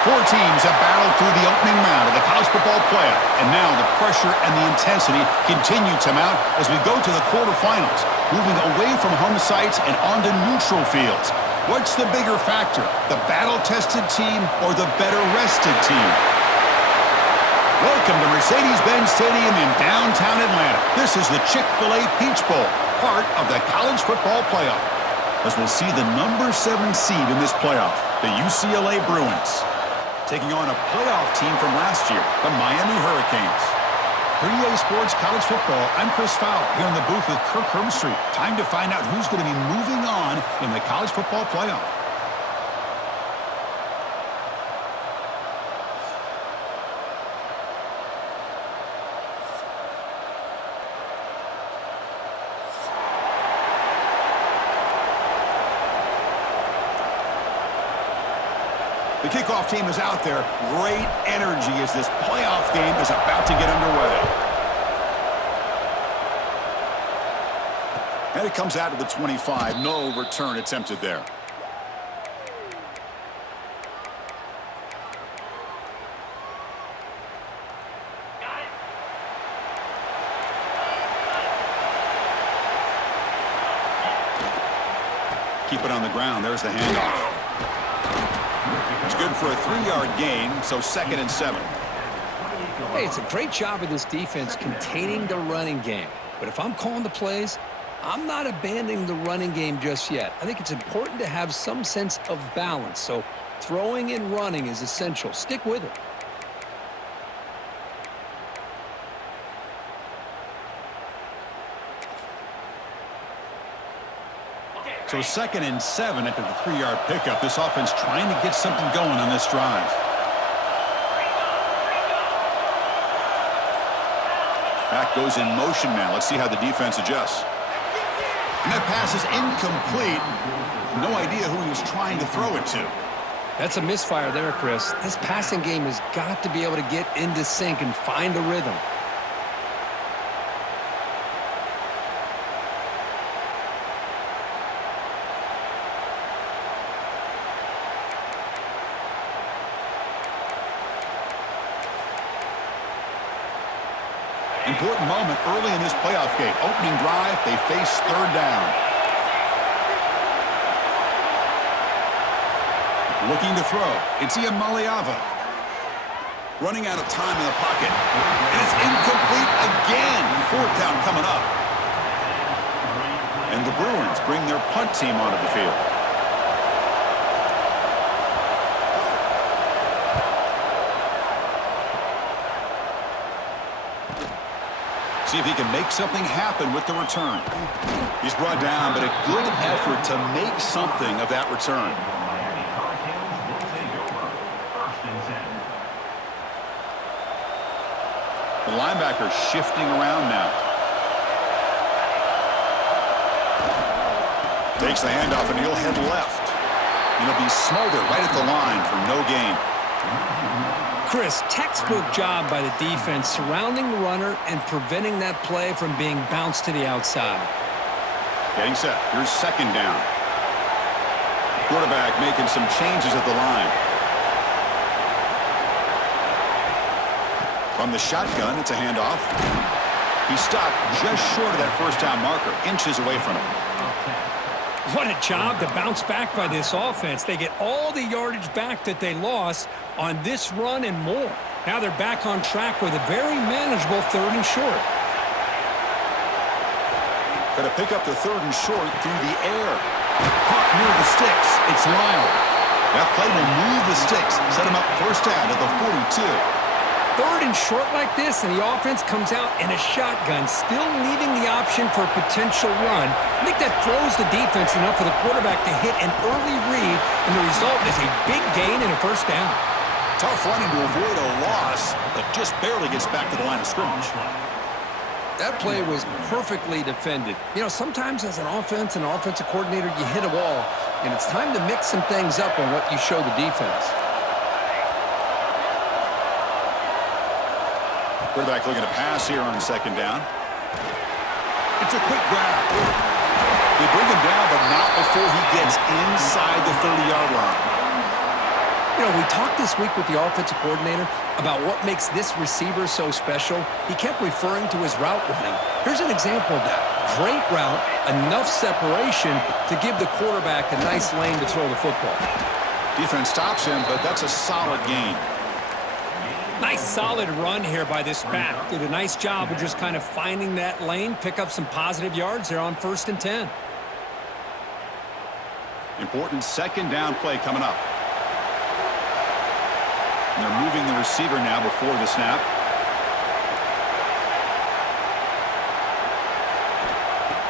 Four teams have battled through the opening round of the college football playoff, and now the pressure and the intensity continue to mount as we go to the quarterfinals, moving away from home sites and onto neutral fields. What's the bigger factor, the battle-tested team or the better-rested team? Welcome to Mercedes-Benz Stadium in downtown Atlanta. This is the Chick-fil-A Peach Bowl, part of the college football playoff, as we'll see the number 7 seed in this playoff, the UCLA Bruins, taking on a playoff team from last year, the Miami Hurricanes. For EASports College Football, I'm Chris Fowler here in the booth with Kirk Herbstreit. Time to find out who's going to be moving on in the college football playoff. The kickoff team is out there. Great energy as this playoff game is about to get underway. And it comes out to the 25. No return attempted there. Keep it on the ground. There's the handoff. It's good for a 3-yard gain, so 2nd and 7. Hey, it's a great job of this defense containing the running game. But if I'm calling the plays, I'm not abandoning the running game just yet. I think it's important to have some sense of balance. So throwing and running is essential. Stick with it. So 2nd and 7 after the 3-yard pickup. This offense trying to get something going on this drive. Back goes in motion now. Let's see how the defense adjusts. And that pass is incomplete. No idea who he was trying to throw it to. That's a misfire there, Chris. This passing game has got to be able to get into sync and find a rhythm. Important moment early in this playoff game. Opening drive, they face 3rd down. Looking to throw. It's Iamaleava. Running out of time in the pocket. And it's incomplete again. 4th down coming up. And the Bruins bring their punt team onto the field. See if he can make something happen with the return. He's brought down, but a good effort to make something of that return. The linebacker shifting around now. Takes the handoff, and he'll head left. He'll be smothered right at the line for no gain. Chris, textbook job by the defense surrounding the runner and preventing that play from being bounced to the outside. Getting set. Here's 2nd down. Quarterback making some changes at the line. From the shotgun, it's a handoff. He stopped just short of that 1st down marker, inches away from it. What a job to bounce back by this offense. They get all the yardage back that they lost on this run and more. Now they're back on track with a very manageable 3rd and short. Going to pick up the 3rd and short through the air. Caught near the sticks. It's Lyle. That play will move the sticks. Set him up 1st down at the 42. 3rd and short like this, and the offense comes out in a shotgun, still leaving the option for a potential run. I think that throws the defense enough for the quarterback to hit an early read, and the result is a big gain and a 1st down. Tough running to avoid a loss, but just barely gets back to the line of scrimmage. That play was perfectly defended. You know, sometimes as an offensive coordinator, you hit a wall, and it's time to mix some things up on what you show the defense. Quarterback looking to pass here on 2nd down. It's a quick grab. They bring him down, but not before he gets inside the 30-yard line. You know, we talked this week with the offensive coordinator about what makes this receiver so special. He kept referring to his route running. Here's an example of that. Great route, enough separation to give the quarterback a nice lane to throw the football. Defense stops him, but that's a solid gain. Nice solid run here by this back. Did a nice job of just kind of finding that lane, pick up some positive yards there on 1st and 10. Important second down play coming up. And they're moving the receiver now before the snap.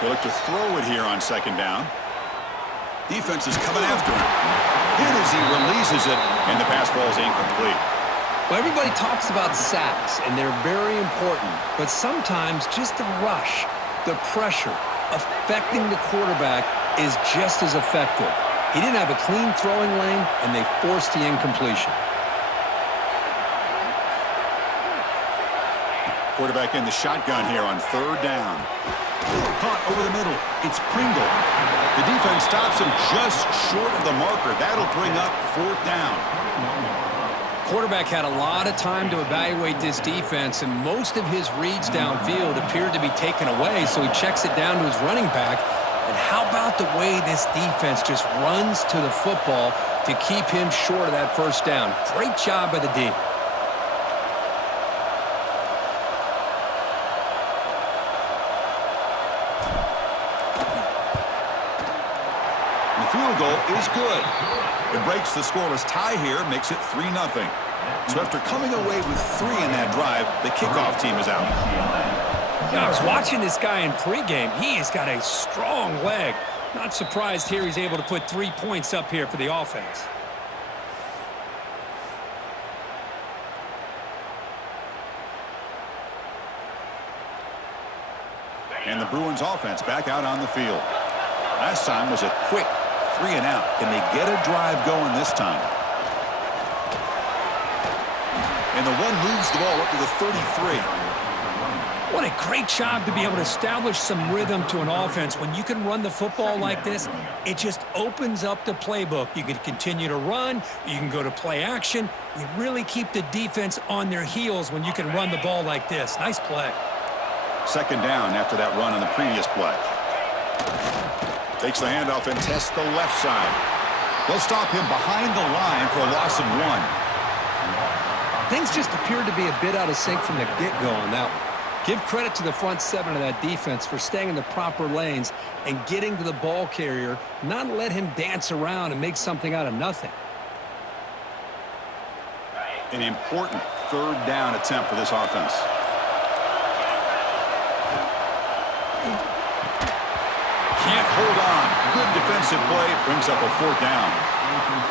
They look to throw it here on 2nd down. Defense is coming after him. Hit as he releases it, and the pass ball is incomplete. Well, everybody talks about sacks, and they're very important. But sometimes just the rush, the pressure, affecting the quarterback is just as effective. He didn't have a clean throwing lane, and they forced the incompletion. Quarterback in the shotgun here on 3rd down. Caught over the middle. It's Pringle. The defense stops him just short of the marker. That'll bring up 4th down. Quarterback had a lot of time to evaluate this defense, and most of his reads downfield appeared to be taken away, so he checks it down to his running back. And how about the way this defense just runs to the football to keep him short of that 1st down? Great job by the D. The field goal is good. It breaks the scoreless tie here, makes it 3-0. So after coming away with 3 in that drive, the kickoff team is out. I was watching this guy in pregame. He has got a strong leg. Not surprised here he's able to put 3 points up here for the offense. And the Bruins offense back out on the field. Last time was a quick 3 and out. Can they get a drive going this time? And the one moves the ball up to the 33. What a great job to be able to establish some rhythm to an offense. When you can run the football like this, it just opens up the playbook. You can continue to run. You can go to play action. You really keep the defense on their heels when you can run the ball like this. Nice play. 2nd down after that run on the previous play. Takes the handoff and tests the left side. They'll stop him behind the line for a loss of 1. Things just appeared to be a bit out of sync from the get-go on that one. Give credit to the front 7 of that defense for staying in the proper lanes and getting to the ball carrier, not let him dance around and make something out of nothing. An important 3rd down attempt for this offense. Can't hold on. Good defensive play. Brings up a 4th down.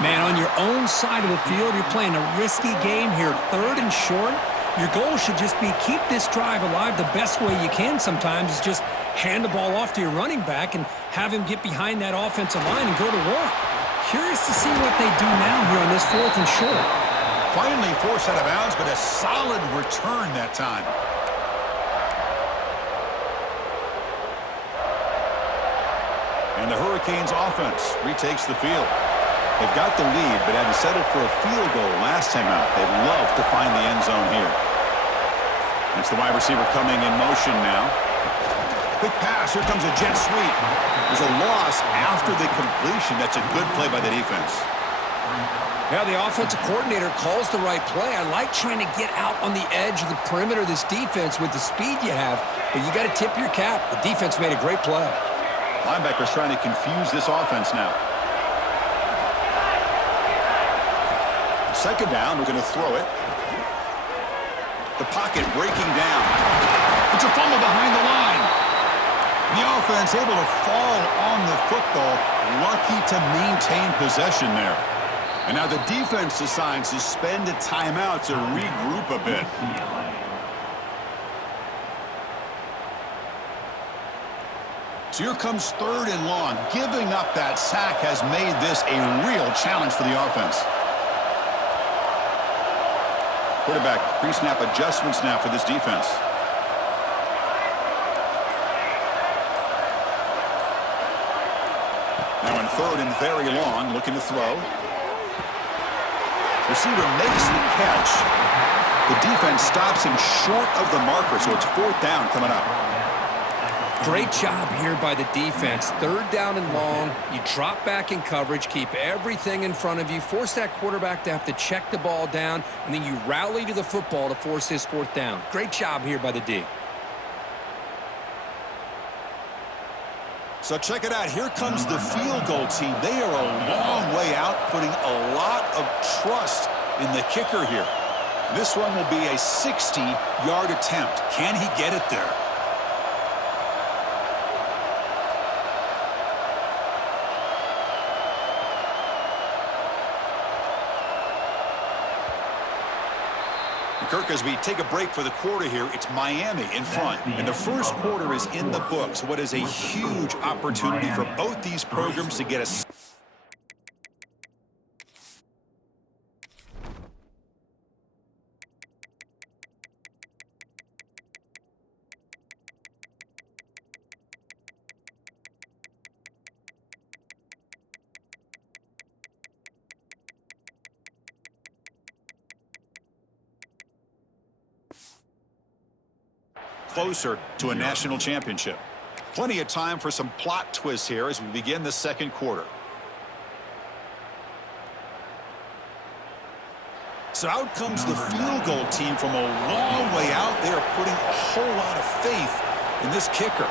Man, on your own side of the field, you're playing a risky game here. 3rd and short. Your goal should just be keep this drive alive the best way you can sometimes is just hand the ball off to your running back and have him get behind that offensive line and go to work. Curious to see what they do now here on this 4th and short. Finally forced out of bounds, but a solid return that time. And the Hurricanes offense retakes the field. They've got the lead, but having settled for a field goal last time out, they'd love to find the end zone here. It's the wide receiver coming in motion now. Quick pass. Here comes a jet sweep. There's a loss after the completion. That's a good play by the defense. Yeah, the offensive coordinator calls the right play. I like trying to get out on the edge of the perimeter of this defense with the speed you have, but you got to tip your cap. The defense made a great play. Linebackers trying to confuse this offense now. 2nd down, we're going to throw it. The pocket breaking down. It's a fumble behind the line. The offense able to fall on the football. Lucky to maintain possession there. And now the defense decides to spend a timeout to regroup a bit. So here comes 3rd and long. Giving up that sack has made this a real challenge for the offense. Quarterback pre-snap adjustments now for this defense. Now in 3rd and very long, looking to throw. Receiver makes the catch. The defense stops him short of the marker, so it's 4th down coming up. Great job here by the defense. 3rd down and long. You drop back in coverage, keep everything in front of you, force that quarterback to have to check the ball down, and then you rally to the football to force this 4th down. Great job here by the D. So check it out. Here comes the field goal team. They are a long way out, putting a lot of trust in the kicker here. This one will be a 60-yard attempt. Can he get it there? Kirk, as we take a break for the quarter here, it's Miami in front. And the first quarter is in the books. What is a huge opportunity for both these programs to get a... closer to a national championship. Plenty of time for some plot twists here as we begin the second quarter. So out comes the field goal team from a long way out. They are putting a whole lot of faith in this kicker.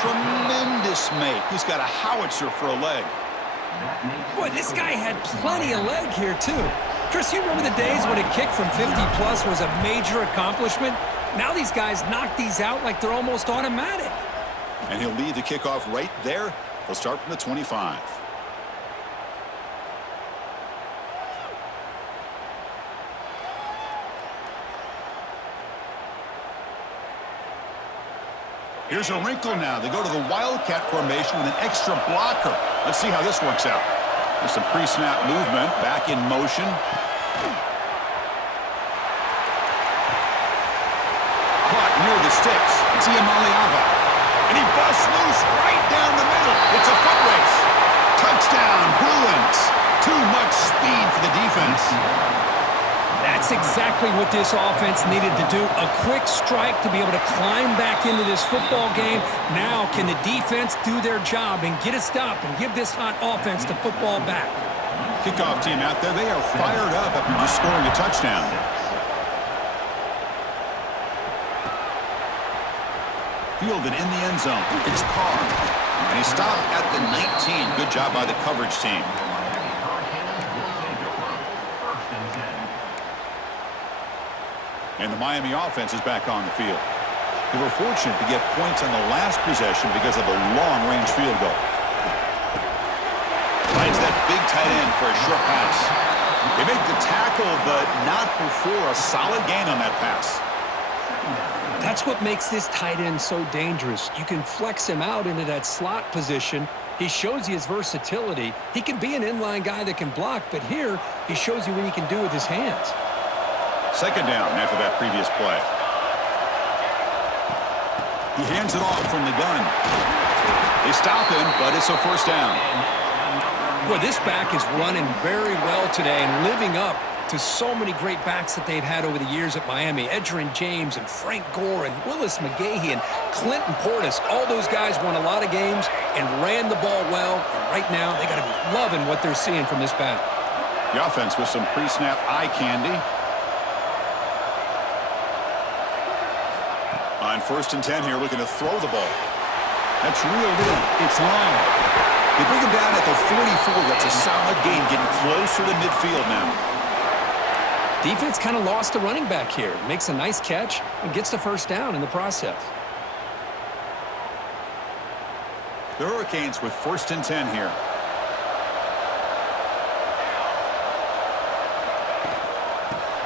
Tremendous make. He's got a howitzer for a leg. Boy, this guy had plenty of leg here, too. Chris, you remember the days when a kick from 50-plus was a major accomplishment? Now these guys knock these out like they're almost automatic. And he'll lead the kickoff right there. They'll start from the 25. Here's a wrinkle now. They go to the Wildcat formation with an extra blocker. Let's see how this works out. There's some pre-snap movement. Back in motion. Caught near the sticks. It's Iamaleava. And he busts loose right down the middle. It's a foot race. Touchdown, Bruins. Too much speed for the defense. That's exactly what this offense needed to do. A quick strike to be able to climb back into this football game. Now, can the defense do their job and get a stop and give this hot offense the football back? Kickoff team out there. They are fired up after just scoring a touchdown. Fielded in the end zone. It's Carr. And he stopped at the 19. Good job by the coverage team. And the Miami offense is back on the field. They were fortunate to get points on the last possession because of a long-range field goal. Finds that big tight end for a short pass. They make the tackle, but not before a solid gain on that pass. That's what makes this tight end so dangerous. You can flex him out into that slot position. He shows you his versatility. He can be an inline guy that can block, but here he shows you what he can do with his hands. Second down after that previous play. He hands it off from the gun. They stop him, but it's a first down. Boy, this back is running very well today and living up to so many great backs that they've had over the years at Miami. Edgerrin James and Frank Gore and Willis McGahee and Clinton Portis. All those guys won a lot of games and ran the ball well. And right now, they got to be loving what they're seeing from this back. The offense with some pre-snap eye candy. On 1st and 10 here, looking to throw the ball. That's real good. It's long. They bring him down at the 44. That's a solid gain, getting closer to midfield now. Defense kind of lost a running back here. Makes a nice catch and gets the first down in the process. The Hurricanes with 1st and 10 here.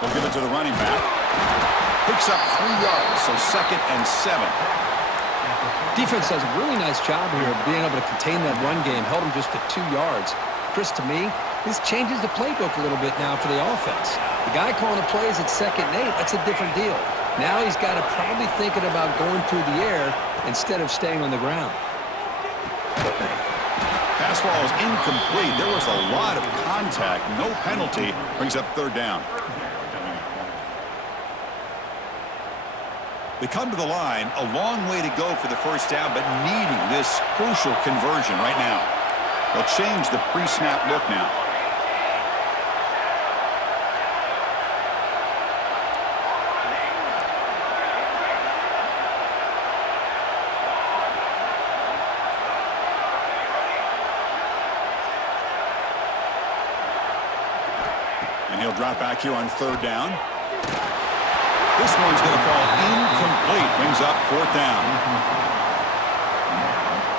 They'll give it to the running back. Picks up 3 yards, so 2nd and 7. Defense does a really nice job here of being able to contain that run game. Held him just at 2 yards. Chris, to me, This changes the playbook a little bit now for the offense. The guy calling the plays at 2nd and 8, that's a different deal. Now he's got to probably thinking about going through the air instead of staying on the ground. Pass ball is incomplete. There was a lot of contact. No penalty. Brings up 3rd down. They come to the line, a long way to go for the 1st down, but needing this crucial conversion right now. They'll change the pre-snap look now. And he'll drop back here on 3rd down. This one's going to fall incomplete. Brings up 4th down.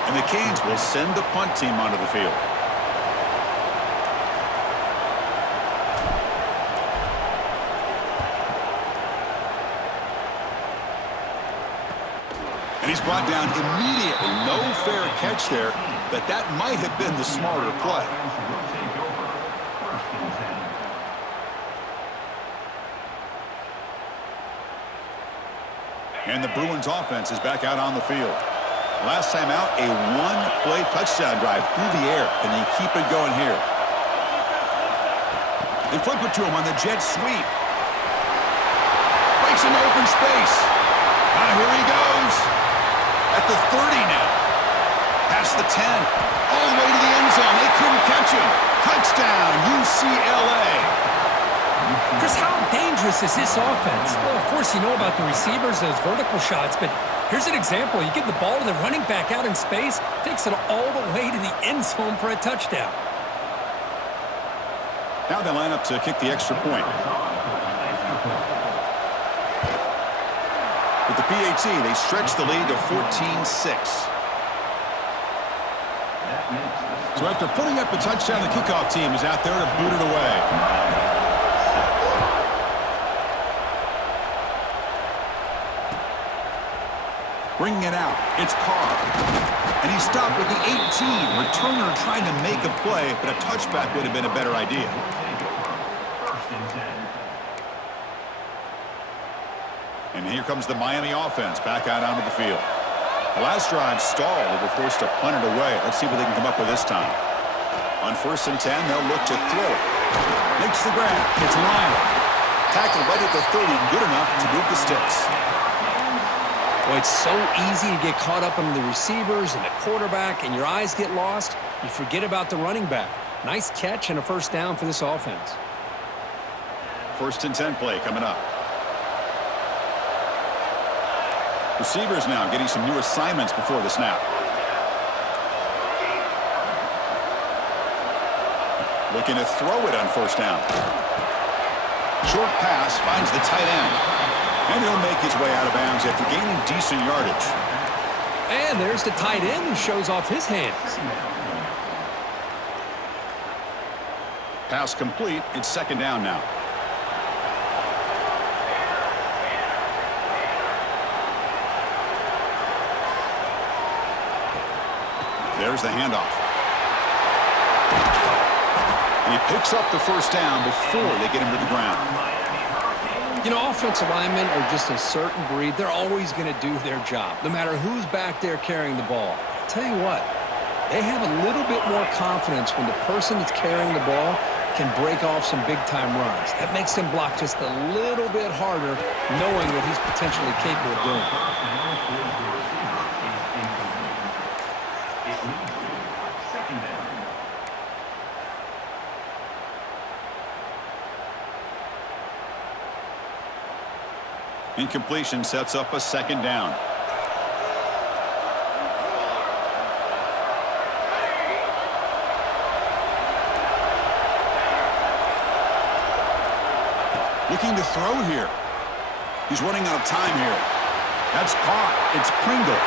And the Canes will send the punt team onto the field. And he's brought down immediately. No fair catch there, but that might have been the smarter play. And the Bruins offense is back out on the field. Last time out, a 1-play touchdown drive through the air. Can they keep it going here? They flip it to him on the jet sweep. Breaks into open space. Here he goes. At the 30 now. Past the 10. All the way to the end zone. They couldn't catch him. Touchdown, UCLA. Chris, how dangerous is this offense? Well, of course, you know about the receivers, those vertical shots, but here's an example. You get the ball to the running back out in space, takes it all the way to the end zone for a touchdown. Now they line up to kick the extra point. With the PAT, they stretch the lead to 14-6. So after putting up a touchdown, the kickoff team is out there to boot it away. Bringing it out, it's Carr. And he stopped with the 18. Returner trying to make a play, but a touchback would have been a better idea. And here comes the Miami offense back out onto the field. The last drive stalled. They were forced to punt it away. Let's see what they can come up with this time. On 1st and 10, they'll look to throw it. Makes the grab. It's Lyle. Tackled right at the 30, good enough to move the sticks. Well, it's so easy to get caught up in the receivers and the quarterback, and your eyes get lost. You forget about the running back. Nice catch and a 1st down for this offense. 1st and 10 play coming up. Receivers now getting some new assignments before the snap. Looking to throw it on 1st down. Short pass finds the tight end. And he'll make his way out of bounds after gaining decent yardage. And there's the tight end who shows off his hands. Pass complete. It's 2nd down now. There's the handoff. And he picks up the 1st down before they get him to the ground. You know, offensive linemen are just a certain breed. They're always going to do their job, no matter who's back there carrying the ball. I'll tell you what, they have a little bit more confidence when the person that's carrying the ball can break off some big-time runs. That makes them block just a little bit harder, knowing what he's potentially capable of doing. Incompletion sets up a 2nd down. Looking to throw here. He's running out of time here. That's caught. It's Pringle.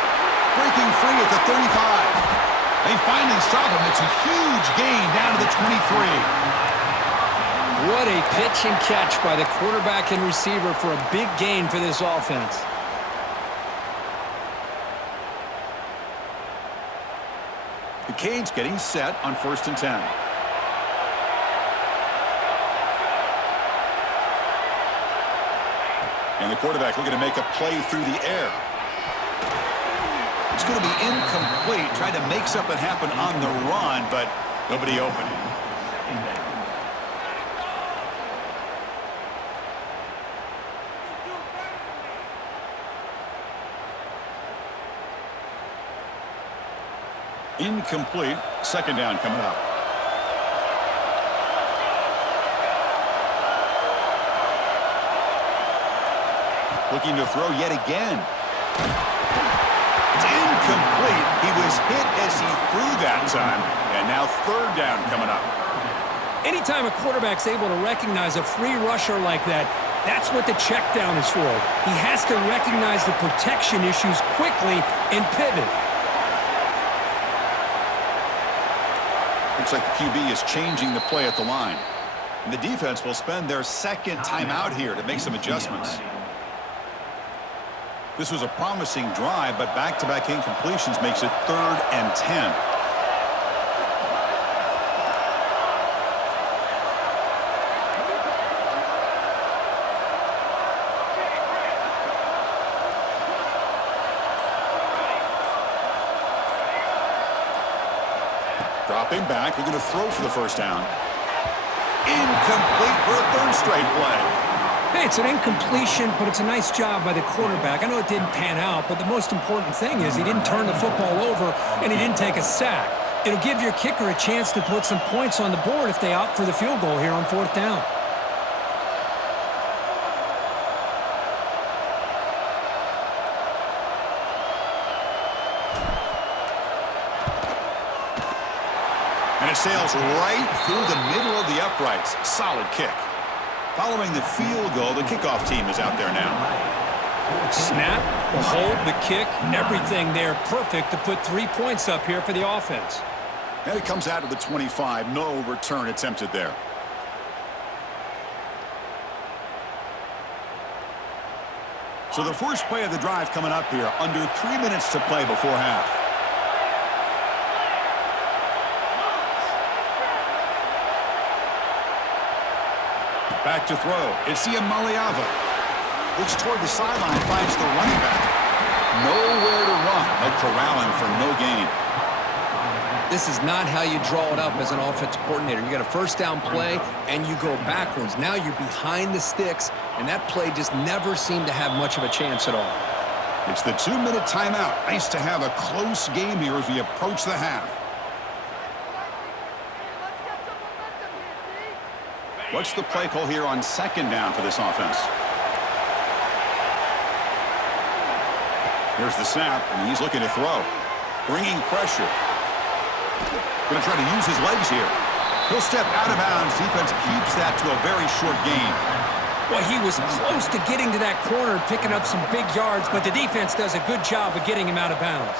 Breaking free at the 35. They finally stop him. It's a huge gain down to the 23. What a pitch and catch by the quarterback and receiver for a big gain for this offense. The Canes getting set on 1st and 10. And the quarterback looking to make a play through the air. It's going to be incomplete. Tried to make something happen on the run, but nobody open. Incomplete. Second down coming up. Looking to throw yet again. It's incomplete. He was hit as he threw that time. And now third down coming up. Anytime a quarterback's able to recognize a free rusher like that, that's what the check down is for. He has to recognize the protection issues quickly and pivot. Looks like the QB is changing the play at the line. And the defense will spend their second timeout here to make some adjustments. This was a promising drive, but back-to-back incompletions makes it 3rd and 10. Dropping back, looking to throw for the first down. Incomplete for a 3rd straight play. Hey, it's an incompletion, but it's a nice job by the quarterback. I know it didn't pan out, but the most important thing is he didn't turn the football over and he didn't take a sack. It'll give your kicker a chance to put some points on the board if they opt for the field goal here on 4th down. And it sails right through the middle of the uprights. Solid kick. Following the field goal, the kickoff team is out there now. Snap, the hold, the kick, everything there perfect to put 3 points up here for the offense. And it comes out of the 25. No return attempted there. So the first play of the drive coming up here. Under 3 minutes to play before half. Back to throw. It's Maliava. Looks toward the sideline, finds the running back. Nowhere to run. No corralling for no gain. This is not how you draw it up as an offensive coordinator. You got a first down play, and you go backwards. Now you're behind the sticks, and that play just never seemed to have much of a chance at all. It's the 2-minute timeout. Nice to have a close game here as we approach the half. What's the play call here on 2nd down for this offense? Here's the snap, and he's looking to throw. Bringing pressure. Going to try to use his legs here. He'll step out of bounds. Defense keeps that to a very short gain. Well, he was close to getting to that corner, picking up some big yards, but the defense does a good job of getting him out of bounds.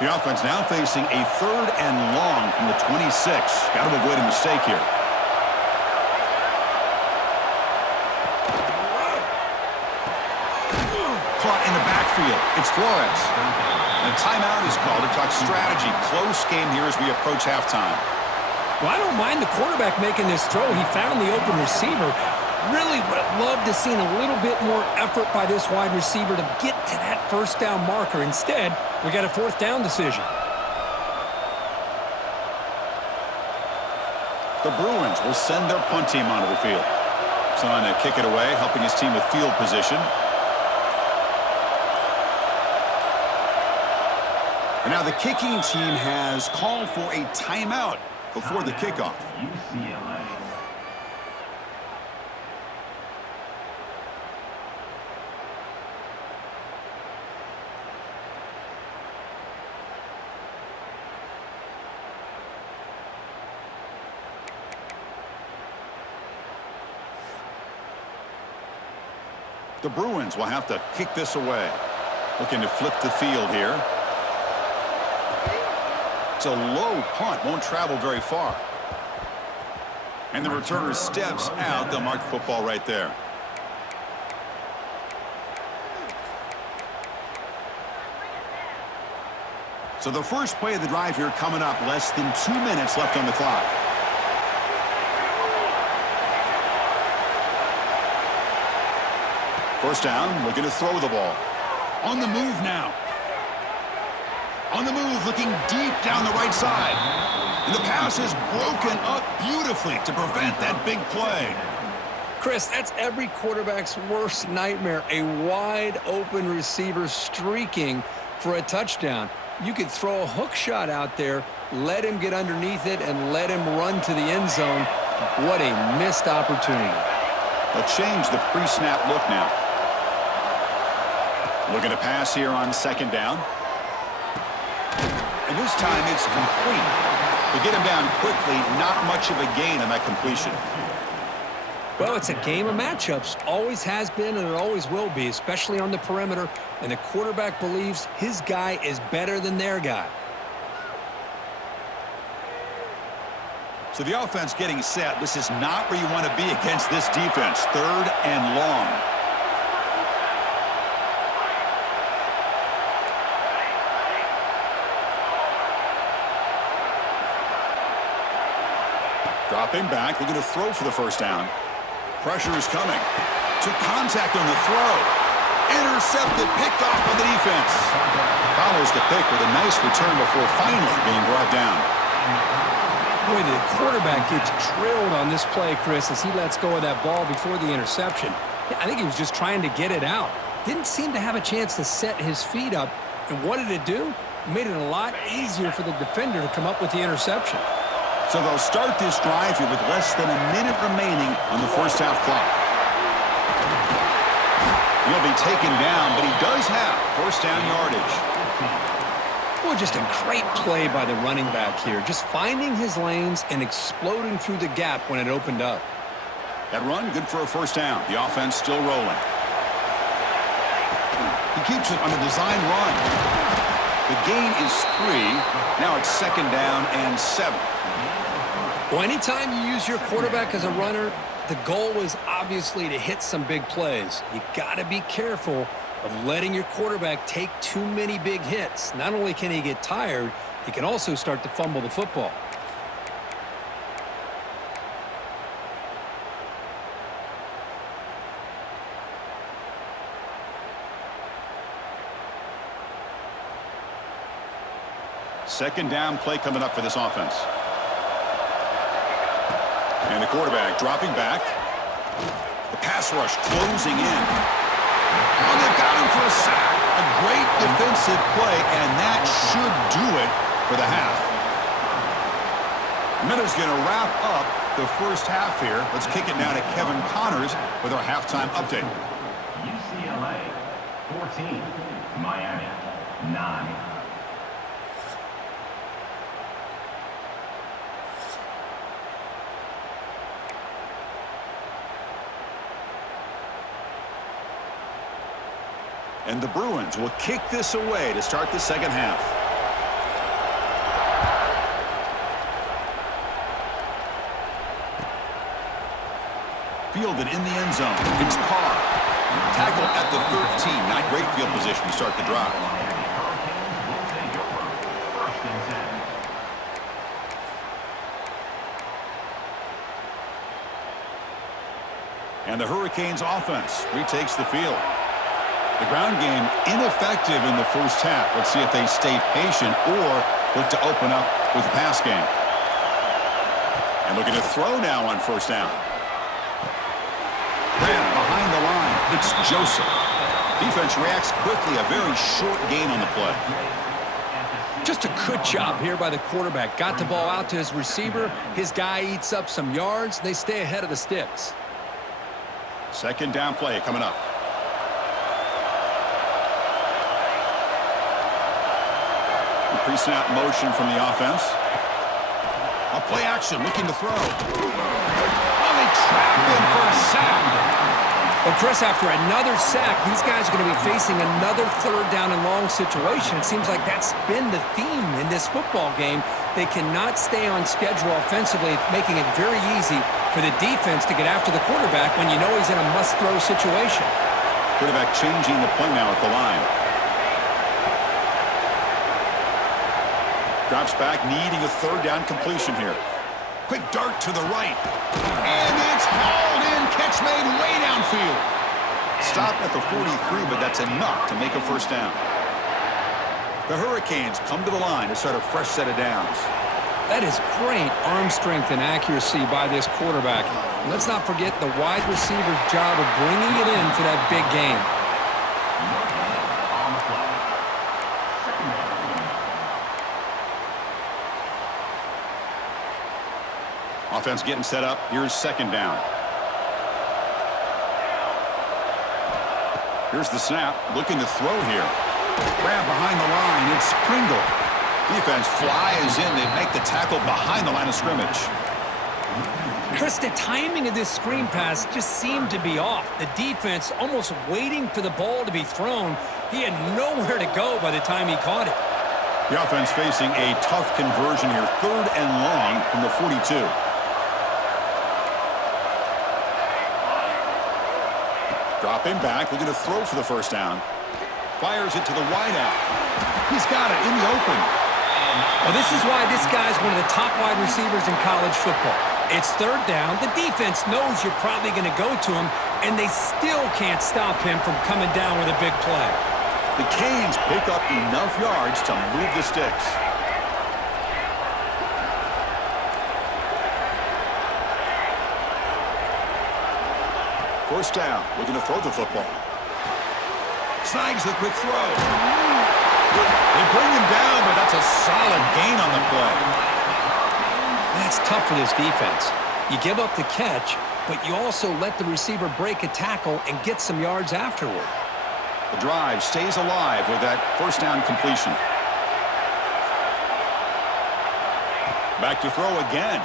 The offense now facing a 3rd and long from the 26. Got to avoid a mistake here. Caught in the backfield. It's Flores. And a timeout is called to talk strategy. Close game here as we approach halftime. Well, I don't mind the quarterback making this throw. He found the open receiver. Really would have loved to seen a little bit more effort by this wide receiver to get to that first down marker. Instead, we got a 4th down decision. The Bruins will send their punt team onto the field. Trying to kick it away, helping his team with field position. And now the kicking team has called for a timeout before the kickoff. UCLA. The Bruins will have to kick this away. Looking to flip the field here. It's a low punt. Won't travel very far. And the returner steps out. They'll mark the football right there. So the first play of the drive here coming up, less than 2 minutes left on the clock. First down, looking to throw the ball. On the move now. On the move, looking deep down the right side. And the pass is broken up beautifully to prevent that big play. Chris, that's every quarterback's worst nightmare. A wide-open receiver streaking for a touchdown. You could throw a hook shot out there, let him get underneath it, and let him run to the end zone. What a missed opportunity. They'll change the pre-snap look now. Looking to pass here on second down. And this time it's complete. To get him down quickly, not much of a gain on that completion. Well, it's a game of matchups. Always has been and it always will be, especially on the perimeter. And the quarterback believes his guy is better than their guy. So the offense getting set. This is not where you want to be against this defense. Third and long. Dropping back, looking to throw for the first down. Pressure is coming. Took contact on the throw. Intercepted, picked off on the defense. Follows the pick with a nice return before finally being brought down. Boy, the quarterback gets drilled on this play, Chris, as he lets go of that ball before the interception. I think he was just trying to get it out. Didn't seem to have a chance to set his feet up. And what did it do? It made it a lot easier for the defender to come up with the interception. So they'll start this drive here with less than a minute remaining on the first half clock. He'll be taken down, but he does have first down yardage. Boy, just a great play by the running back here. Just finding his lanes and exploding through the gap when it opened up. That run, good for a first down. The offense still rolling. He keeps it on a design run. The gain is 3. Now it's second down and 7. Well, anytime you use your quarterback as a runner, the goal is obviously to hit some big plays. You got to be careful of letting your quarterback take too many big hits. Not only can he get tired, he can also start to fumble the football. Second down play coming up for this offense. And the quarterback dropping back. The pass rush closing in. Oh, they've got him for a sack. A great defensive play, and that should do it for the half. Miller's going to wrap up the first half here. Let's kick it now to Kevin Connors with our halftime update. UCLA 14, Miami 9. And the Bruins will kick this away to start the second half. Fielded in the end zone. It's Carr. Tackle at the 13. Not great field position to start the drive. And the Hurricanes offense retakes the field. The ground game ineffective in the first half. Let's see if they stay patient or look to open up with the pass game. And looking to throw now on first down. Brown behind the line. It's Joseph. Defense reacts quickly. A very short gain on the play. Just a good job here by the quarterback. Got the ball out to his receiver. His guy eats up some yards. They stay ahead of the sticks. Second down play coming up. Pre-snap motion from the offense. A play action, looking to throw. Oh, they trap him for a sack. Well, Chris, after another sack, these guys are going to be facing another third down and long situation. It seems like that's been the theme in this football game. They cannot stay on schedule offensively, making it very easy for the defense to get after the quarterback when you know he's in a must-throw situation. Quarterback changing the play now at the line. Drops back, needing a third down completion here. Quick dart to the right. And it's hauled in. Catch made way downfield. Stop at the 43, but that's enough to make a first down. The Hurricanes come to the line to start a fresh set of downs. That is great arm strength and accuracy by this quarterback. And let's not forget the wide receiver's job of bringing it in for that big game. Offense getting set up. Here's second down. Here's the snap. Looking to throw here. Grab behind the line. It's Pringle. Defense flies in. They make the tackle behind the line of scrimmage. Chris, the timing of this screen pass just seemed to be off. The defense almost waiting for the ball to be thrown. He had nowhere to go by the time he caught it. The offense facing a tough conversion here. 3rd and long from the 42. Dropping back, looking to throw for the first down. Fires it to the wideout. He's got it in the open. Well, this is why this guy's one of the top wide receivers in college football. It's 3rd down. The defense knows you're probably going to go to him, and they still can't stop him from coming down with a big play. The Canes pick up enough yards to move the sticks. First down, looking to throw the football. Snags the quick throw. They bring him down, but that's a solid gain on the play. That's tough for this defense. You give up the catch, but you also let the receiver break a tackle and get some yards afterward. The drive stays alive with that first down completion. Back to throw again.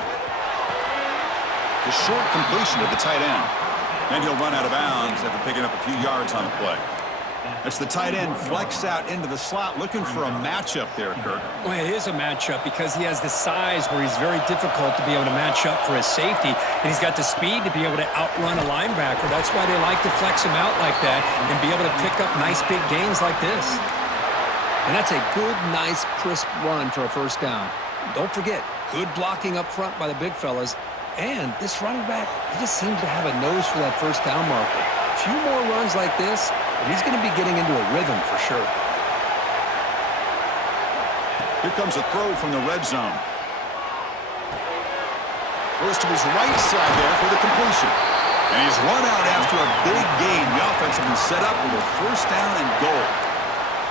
The short completion to the tight end. And he'll run out of bounds after picking up a few yards on the play. That's the tight end flexed out into the slot, looking for a matchup there, Kirk. Well, it is a matchup because he has the size where he's very difficult to be able to match up for his safety, and he's got the speed to be able to outrun a linebacker. That's why they like to flex him out like that and be able to pick up nice big gains like this. And that's a good, nice, crisp run for a first down. Don't forget, good blocking up front by the big fellas. And this running back, he just seems to have a nose for that first down marker. A few more runs like this, and he's going to be getting into a rhythm for sure. Here comes a throw from the red zone. Goes to his right side there for the completion. And he's run out after a big gain. The offense has been set up with a first down and goal.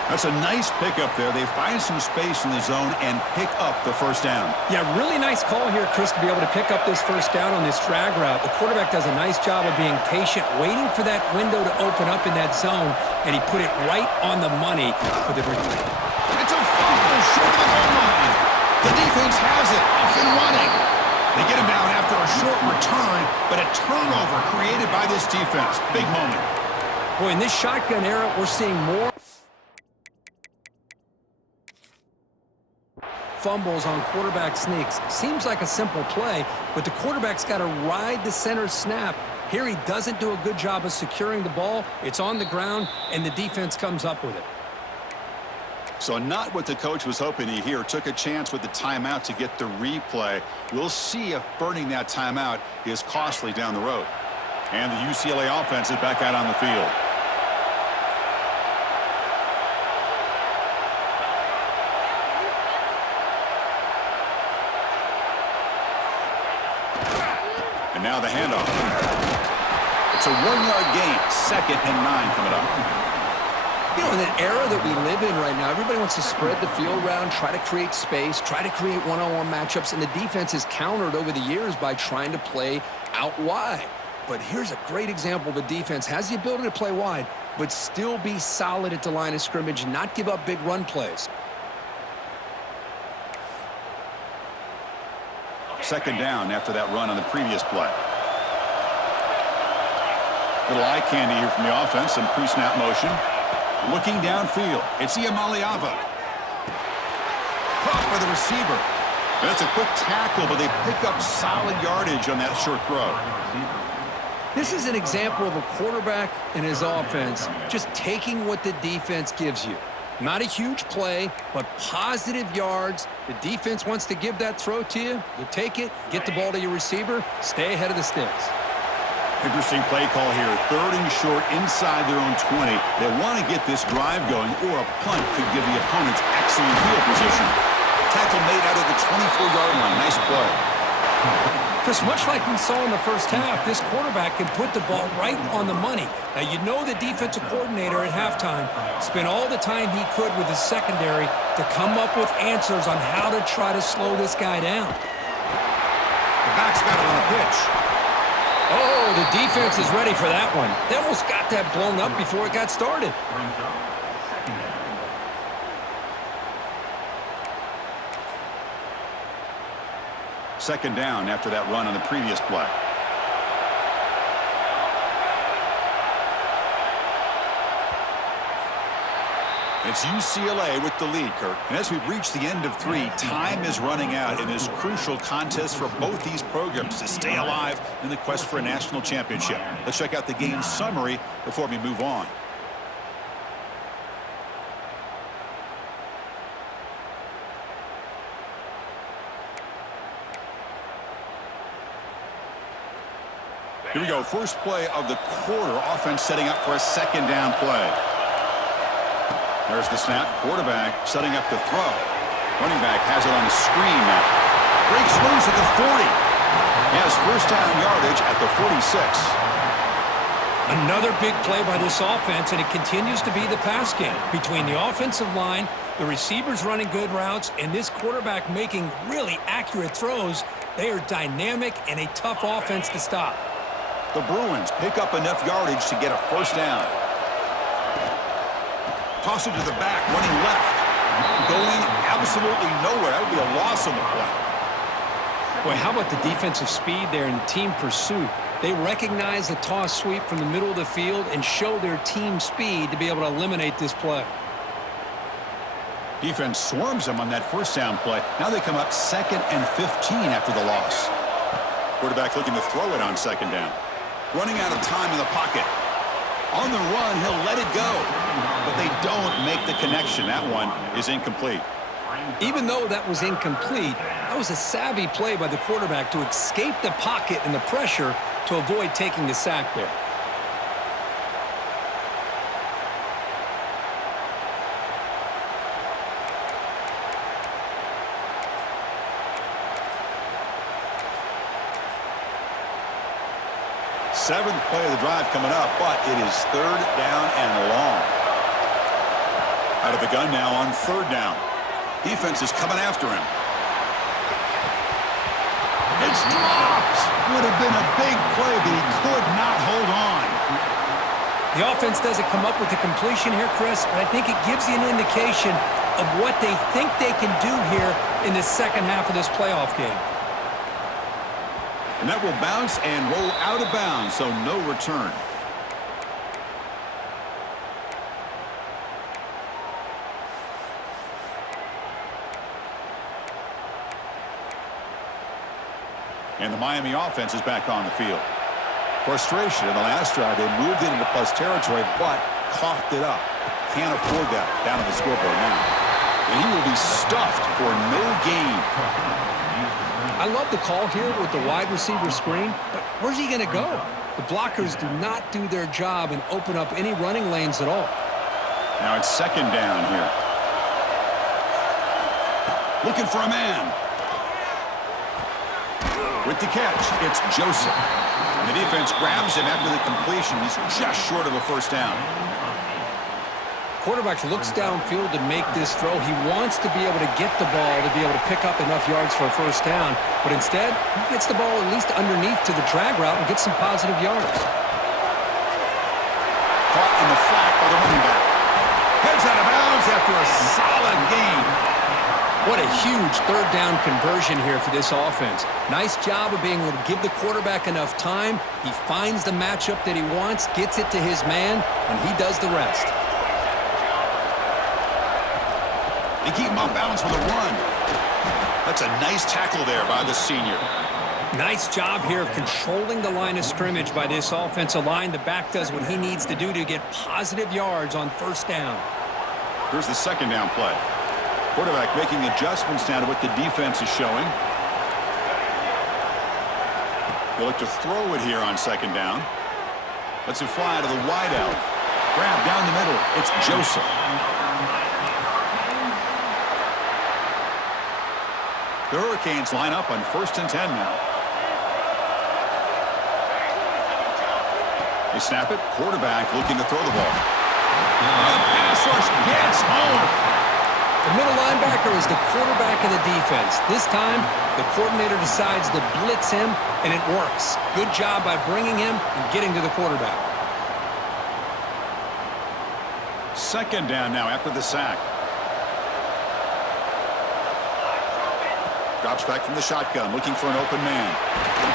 That's a nice pickup there. They find some space in the zone and pick up the first down. Yeah, really nice call here, Chris, to be able to pick up this first down on this drag route. The quarterback does a nice job of being patient, waiting for that window to open up in that zone, and he put it right on the money for the return. It's a fumble short of the goal line. The defense has it off and running. They get him down after a short return, but a turnover created by this defense. Big moment. Boy, in this shotgun era, we're seeing more fumbles on quarterback sneaks. Seems like a simple play, but the quarterback's got to ride the center snap. Here he doesn't do a good job of securing the ball. It's on the ground, and the defense comes up with it. So not what the coach was hoping to hear. Took a chance with the timeout to get the replay. We'll see if burning that timeout is costly down the road. And the UCLA offense is back out on the field. And now the handoff. It's a 1-yard gain. 2nd and 9 coming up. You know, in an era that we live in right now, everybody wants to spread the field around, try to create space, try to create one-on-one matchups, and the defense is countered over the years by trying to play out wide. But here's a great example of a defense has the ability to play wide, but still be solid at the line of scrimmage, not give up big run plays. 2nd down after that run on the previous play. Little eye candy here from the offense, some pre-snap motion. Looking downfield, it's Iamaleava. Caught by the receiver. That's a quick tackle, but they pick up solid yardage on that short throw. This is an example of a quarterback and his offense just taking what the defense gives you. Not a huge play, but positive yards. The defense wants to give that throw to you. You take it, get the ball to your receiver, stay ahead of the sticks. Interesting play call here. 3rd and short inside their own 20. They want to get this drive going, or a punt could give the opponents excellent field position. Tackle made out of the 24-yard line. Nice play. Chris, much like we saw in the first half, this quarterback can put the ball right on the money. Now, you know the defensive coordinator at halftime spent all the time he could with his secondary to come up with answers on how to try to slow this guy down. The back's got it on the pitch. Oh, the defense is ready for that one. They almost got that blown up before it got started. Second down after that run on the previous play. It's UCLA with the lead, Kirk. And as we've reached the end of 3, time is running out in this crucial contest for both these programs to stay alive in the quest for a national championship. Let's check out the game summary before we move on. Here we go. First play of the quarter. Offense setting up for a second down play. There's the snap. Quarterback setting up the throw. Running back has it on the screen now. Breaks loose at the 40. He has first down yardage at the 46. Another big play by this offense, and it continues to be the pass game. Between the offensive line, the receivers running good routes, and this quarterback making really accurate throws, they are dynamic and a tough offense to stop. The Bruins pick up enough yardage to get a first down. Toss it to the back, running left. Going absolutely nowhere. That would be a loss on the play. Boy, how about the defensive speed there and team pursuit? They recognize the toss sweep from the middle of the field and show their team speed to be able to eliminate this play. Defense swarms them on that first down play. Now they come up 2nd and 15 after the loss. Quarterback looking to throw it on second down. Running out of time in the pocket. On the run, he'll let it go. But they don't make the connection. That one is incomplete. Even though that was incomplete, that was a savvy play by the quarterback to escape the pocket and the pressure to avoid taking the sack there. Seventh play of the drive coming up, but it is 3rd down and long. Out of the gun now on 3rd down. Defense is coming after him. It's dropped. Would have been a big play, but he could not hold on. The offense doesn't come up with the completion here, Chris, but I think it gives you an indication of what they think they can do here in the second half of this playoff game. And that will bounce and roll out of bounds, so no return. And the Miami offense is back on the field. Frustration in the last drive. They moved into plus territory, but coughed it up. Can't afford that down on the scoreboard now. And he will be stuffed for no gain. I love the call here with the wide receiver screen, but where's he going to go? The blockers do not do their job and open up any running lanes at all. Now it's second down here. Looking for a man. With the catch, it's Joseph. And the defense grabs him after the completion. He's just short of a first down. Quarterback looks downfield to make this throw. He wants to be able to get the ball to be able to pick up enough yards for a first down. But instead, he gets the ball at least underneath to the drag route and gets some positive yards. Caught in the flat by the running back. Heads out of bounds after a solid gain. What a huge third down conversion here for this offense. Nice job of being able to give the quarterback enough time. He finds the matchup that he wants, gets it to his man, and he does the rest. They keep him off balance with a run. That's a nice tackle there by the senior. Nice job here of controlling the line of scrimmage by this offensive line. The back does what he needs to do to get positive yards on first down. Here's the second down play. Quarterback making adjustments now to what the defense is showing. He'll look to throw it here on second down. Lets it fly to the wideout. Grab down the middle. It's Joseph. The Hurricanes line up on 1st and 10 now. They snap it. Quarterback looking to throw the ball. The pass rush gets home. The middle linebacker is the quarterback of the defense. This time, the coordinator decides to blitz him, and it works. Good job by bringing him and getting to the quarterback. Second down now after the sack. Drops back from the shotgun, looking for an open man.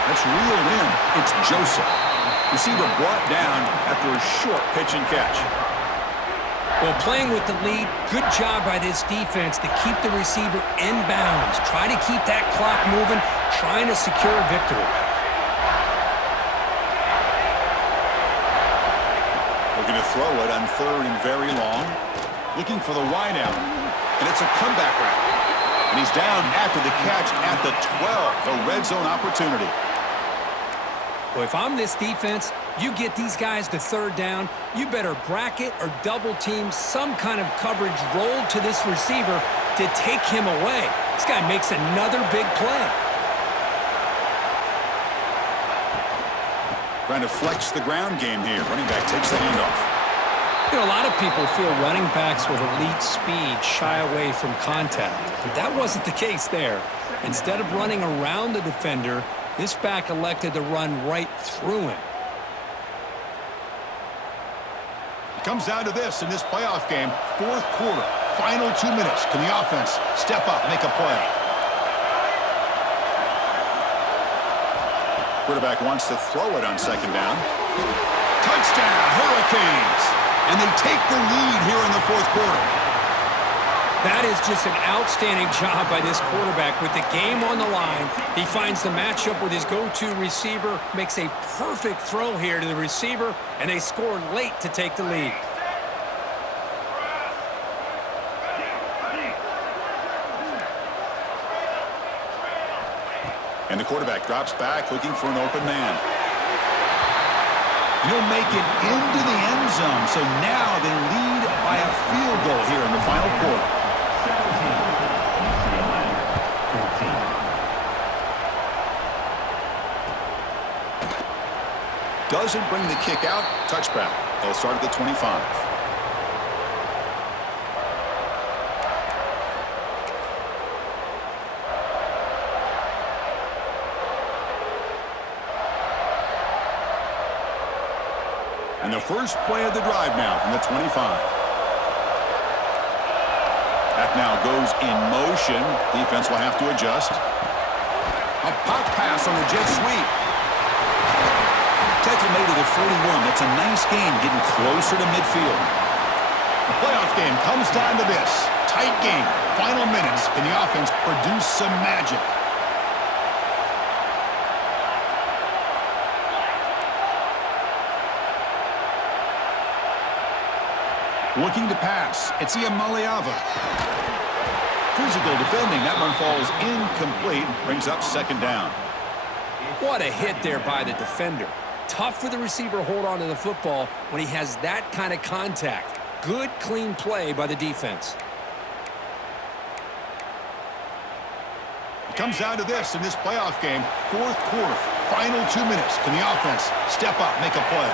That's reeled in. It's Joseph. Receiver brought down after a short pitch and catch. Well, playing with the lead, good job by this defense to keep the receiver in bounds. Try to keep that clock moving, trying to secure a victory. Looking to throw it on 3rd and very long. Looking for the wideout. And it's a comeback route. And he's down after the catch at the 12. A red zone opportunity. Well, if I'm this defense, you get these guys to 3rd down, you better bracket or double team some kind of coverage rolled to this receiver to take him away. This guy makes another big play. Trying to flex the ground game here. Running back takes the handoff. You know, a lot of people feel running backs with elite speed shy away from contact, but that wasn't the case there. Instead of running around the defender, this back elected to run right through him. It comes down to this in this playoff game. 4th quarter, final 2 minutes. Can the offense step up, make a play? Quarterback wants to throw it on second down. Touchdown, Hurricanes! And they take the lead here in the 4th quarter. That is just an outstanding job by this quarterback. With the game on the line, he finds the matchup with his go-to receiver, makes a perfect throw here to the receiver, and they score late to take the lead. And the quarterback drops back, looking for an open man. He'll make it into the end zone, so now they lead by a field goal here in the final quarter. Doesn't bring the kick out. Touchback. They'll start at the 25. And the first play of the drive now from the 25. That now goes in motion. Defense will have to adjust. A pop pass on the jet sweep. Tackle made to the 41. That's a nice game, getting closer to midfield. The playoff game comes down to this. Tight game. Final minutes. Can the offense produce some magic? Looking to pass. It's Iamaleava. Physical defending. That one falls incomplete. Brings up second down. What a hit there by the defender. Tough for the receiver to hold on to the football when he has that kind of contact. Good, clean play by the defense. It comes down to this in this playoff game. 4th quarter. Final 2 minutes. Can the offense step up, make a play?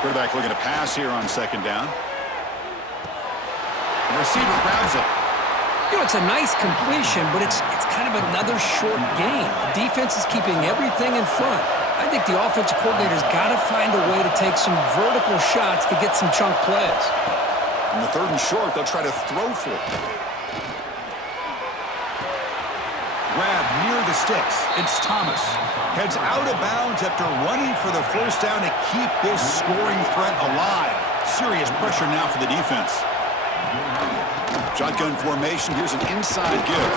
Quarterback looking to pass here on second down. The receiver grabs it. You know, it's a nice completion, but it's kind of another short game. The defense is keeping everything in front. I think the offensive coordinator's got to find a way to take some vertical shots to get some chunk plays. In the 3rd and short, they'll try to throw for it. Grab near the sticks. It's Thomas. Heads out of bounds after running for the first down to keep this scoring threat alive. Serious pressure now for the defense. Shotgun formation. Here's an inside give.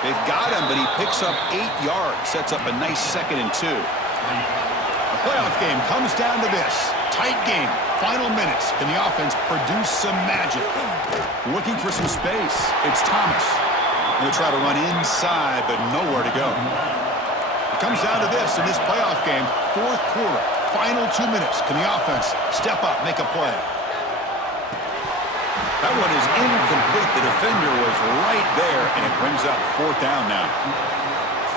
They've got him, but he picks up 8 yards. Sets up a nice 2nd and 2. The playoff game comes down to this. Tight game. Final minutes. Can the offense produce some magic? Looking for some space. It's Thomas. He'll try to run inside, but nowhere to go. It comes down to this in this playoff game. Fourth quarter. Final 2 minutes. Can the offense step up, make a play? That one is incomplete. The defender was right there, and it brings up fourth down now.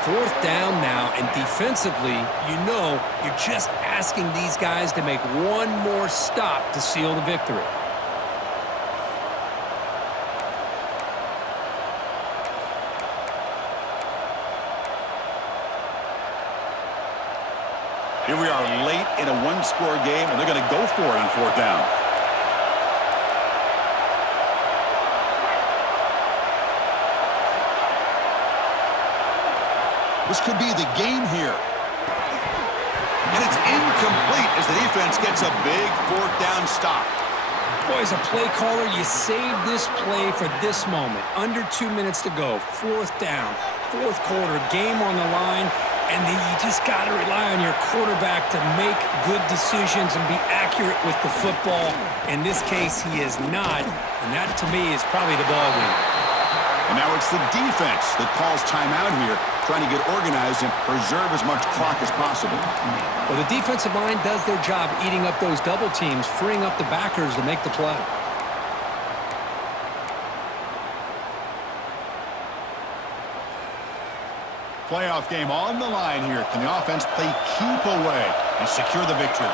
Fourth down now, and defensively, you know you're just asking these guys to make one more stop to seal the victory. Here we are late in a one-score game, and they're going to go for it on fourth down. This could be the game here. And it's incomplete as the defense gets a big fourth down stop. Boy, as a play caller, you save this play for this moment. Under 2 minutes to go. Fourth down. Fourth quarter. Game on the line. And then you just got to rely on your quarterback to make good decisions and be accurate with the football. In this case, he is not. And that, to me, is probably the ball game. And now it's the defense that calls timeout here, trying to get organized and preserve as much clock as possible. Well, the defensive line does their job eating up those double teams, freeing up the backers to make the play. Playoff game on the line here. Can the offense play keep away and secure the victory?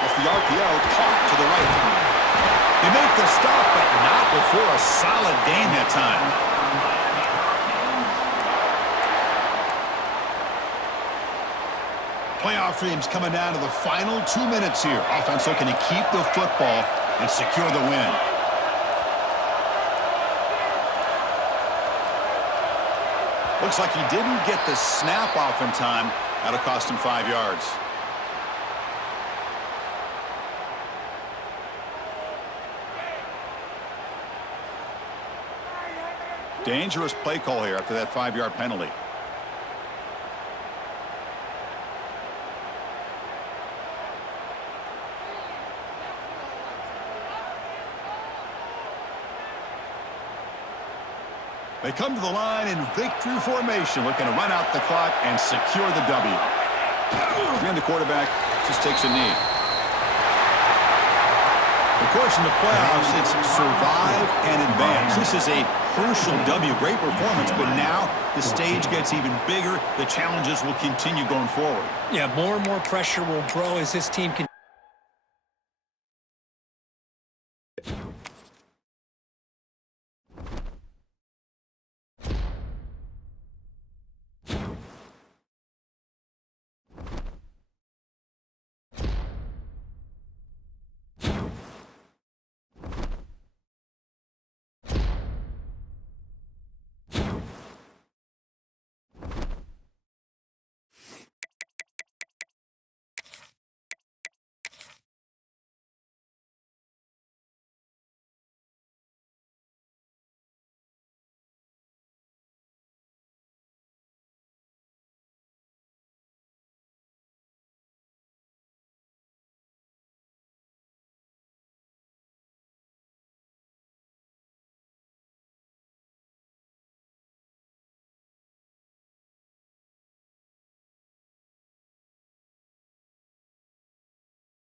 Off the RPO, caught to the right. They make the stop, but not before a solid gain that time. Playoff dreams coming down to the final 2 minutes here. Offense looking to keep the football and secure the win. Looks like he didn't get the snap off in time. That'll cost him 5 yards. Dangerous play call here after that 5-yard penalty. They come to the line in victory formation, looking to run out the clock and secure the W. And the quarterback just takes a knee. Of course, in the playoffs, it's survive and advance. This is a crucial W. Great performance, but now the stage gets even bigger. The challenges will continue going forward. Yeah, more and more pressure will grow as this team can.